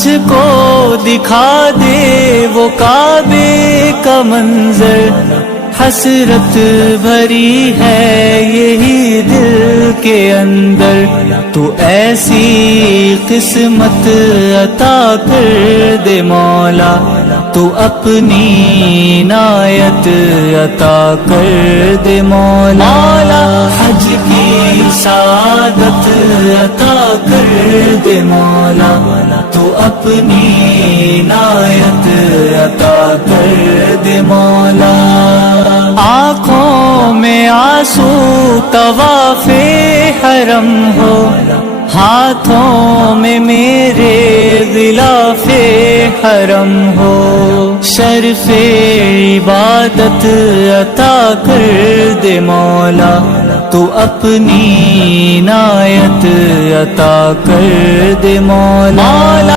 मुझको दिखा दे वो काबे का मंजर, हसरत भरी है यही दिल के अंदर। तू ऐसी किस्मत अता कर दे मौला, तू अपनी इनायत अता कर दे मौला। हज की सादत अता कर दे मौला, तू अपनी इनायत अता कर दे मौला। आँखों में आंसू तवाफ़े हरम हो, हाथों में मेरे गिलाफ़े हरम हो। शर्फ़े इबादत अता कर दे मौला, तू अपनी इनायत अता कर दे मौला।